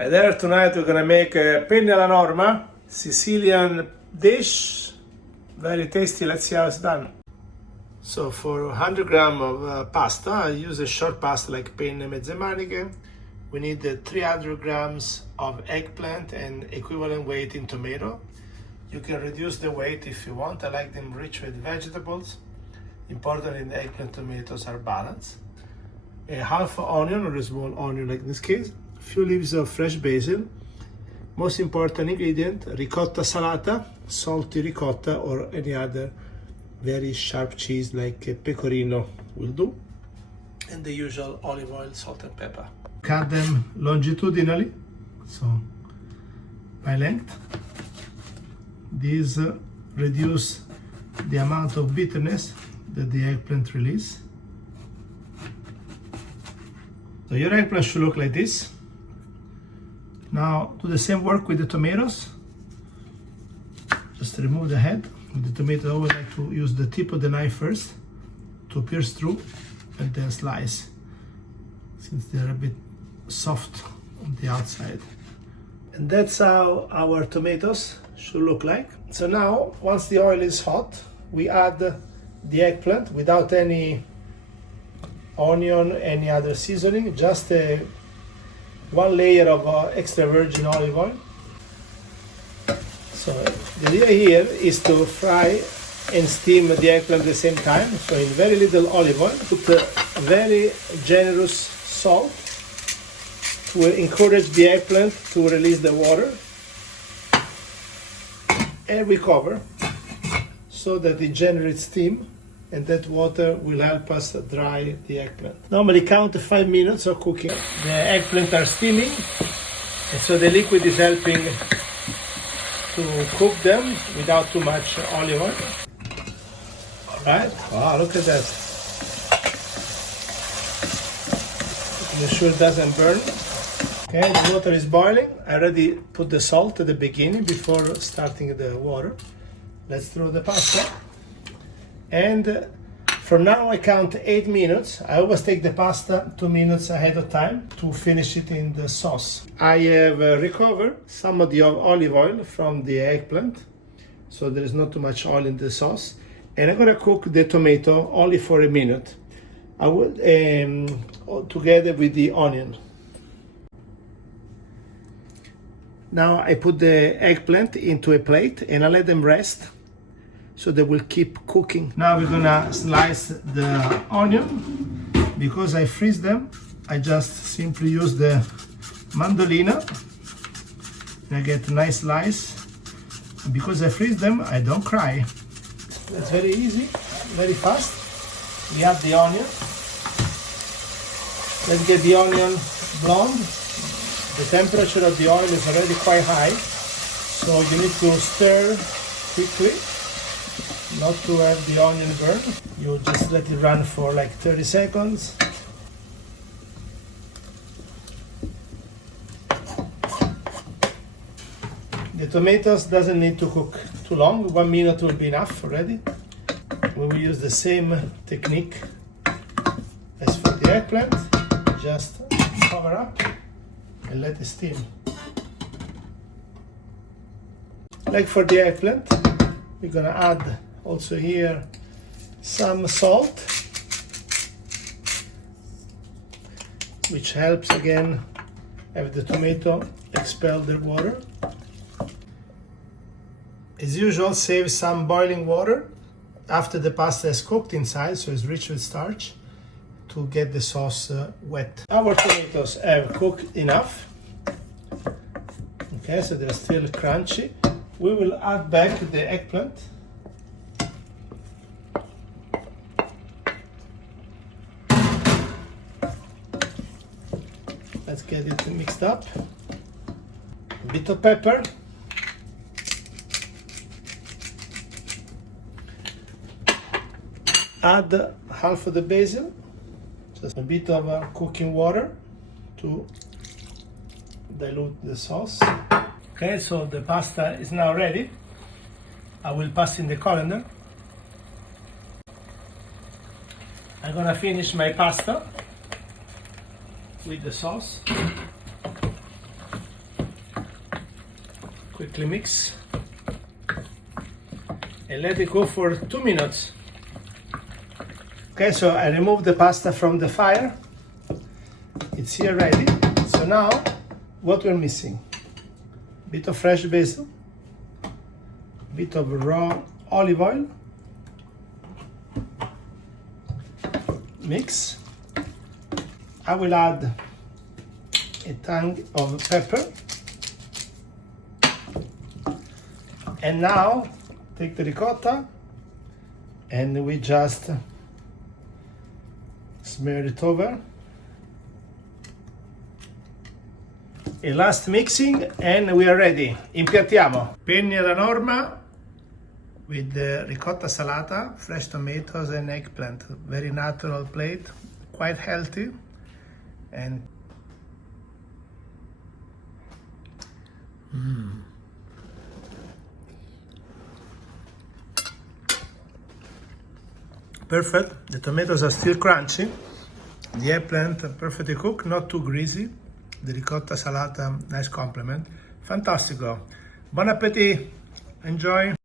Hi there, tonight we're gonna make a penne alla Norma, Sicilian dish, very tasty. Let's see how it's done. So for 100 gram of pasta, I use a short pasta like penne mezze maniche. We need 300 grams of eggplant and equivalent weight in tomato. You can reduce the weight if you want. I like them rich with vegetables. Important in the eggplant tomatoes are balanced. A half onion or a small onion like in this case. Few leaves of fresh basil. Most important ingredient, ricotta salata, salty ricotta or any other very sharp cheese like pecorino will do. And the usual olive oil, salt and pepper. Cut them longitudinally, so by length. These reduce the amount of bitterness that the eggplant release. So your eggplant should look like this. Now do the same work with the tomatoes. Just remove the head. With the tomato, I always like to use the tip of the knife first to pierce through and then slice, since they're a bit soft on the outside. And that's how our tomatoes should look like. So now, once the oil is hot, we add the eggplant without any onion, any other seasoning, just one layer of extra virgin olive oil. So the idea here is to fry and steam the eggplant at the same time. So in very little olive oil, put a very generous salt to encourage the eggplant to release the water. And we cover so that it generates steam, and that water will help us dry the eggplant. Normally count 5 minutes of cooking. The eggplant are steaming, and so the liquid is helping to cook them without too much olive oil. All right, wow, look at that. Make sure it doesn't burn. Okay, the water is boiling. I already put the salt at the beginning before starting the water. Let's throw the pasta. And from now I count 8 minutes. I always take the pasta 2 minutes ahead of time to finish it in the sauce. I have recovered some of the olive oil from the eggplant, so there is not too much oil in the sauce. And I'm gonna cook the tomato only for a minute. I will together with the onion. Now I put the eggplant into a plate and I let them rest, so they will keep cooking. Now we're gonna slice the onion. Because I freeze them, I just simply use the mandolina and I get a nice slice. And because I freeze them, I don't cry. It's very easy, very fast. We add the onion. Let's get the onion blonde. The temperature of the oil is already quite high, so you need to stir quickly, not to have the onion burn. You just let it run for like 30 seconds. The tomatoes doesn't need to cook too long. 1 minute will be enough already. We will use the same technique as for the eggplant. Just cover up and let it steam. Like for the eggplant, we're gonna add also here some salt, which helps again have the tomato expel the water. As usual, save some boiling water after the pasta is cooked inside, so it's rich with starch, to get the sauce wet. Our tomatoes have cooked enough. Okay, so they're still crunchy. We will add back the eggplant. Let's get it mixed up. A bit of pepper. Add half of the basil. Just a bit of cooking water to dilute the sauce. Okay, so the pasta is now ready. I will pass in the colander. I'm gonna finish my pasta with the sauce. Quickly mix and let it go for 2 minutes. Okay, so I removed the pasta from the fire. It's here ready. So now what we're missing: bit of fresh basil, bit of raw olive oil, mix. I will add a tang of pepper, and now take the ricotta and we just smear it over. A last mixing and we are ready. Impiattiamo. Penne alla Norma with the ricotta salata, fresh tomatoes and eggplant. Very natural plate, quite healthy. And perfect. The tomatoes are still crunchy. The eggplant perfectly cooked, not too greasy. The ricotta salata, nice complement. Fantastico. Buon appetit. Enjoy.